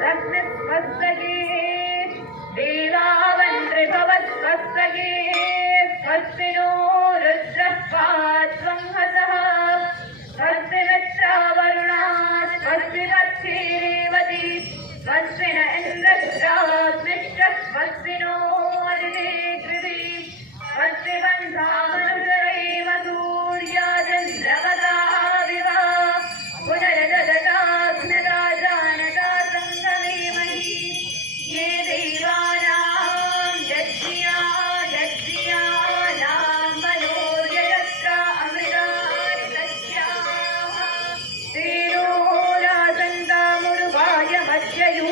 स्वस्तिस्वस्ति देवावन्त्रिभवत्स्वस्ति स्वस्ति नो रुद्रः पात्वं हसः स्वस्ति मित्रावरुणा स्वस्ति पक्षिरेवती स्वस्ति न इन्द्रस्यात्मिष्टः स्वस्ति नो अदितिकृति स्वस्ति वन्धामनुचरैव सूर्याचन्द्रवता विवा पुनरजगदाग्नदा जानता सङ्गमेमहि ये देवानां यज्ञियानां मनोर्यजत्रा अमृतानि तस्याः तेनो राजन्तामुरुवाय मध्ययुः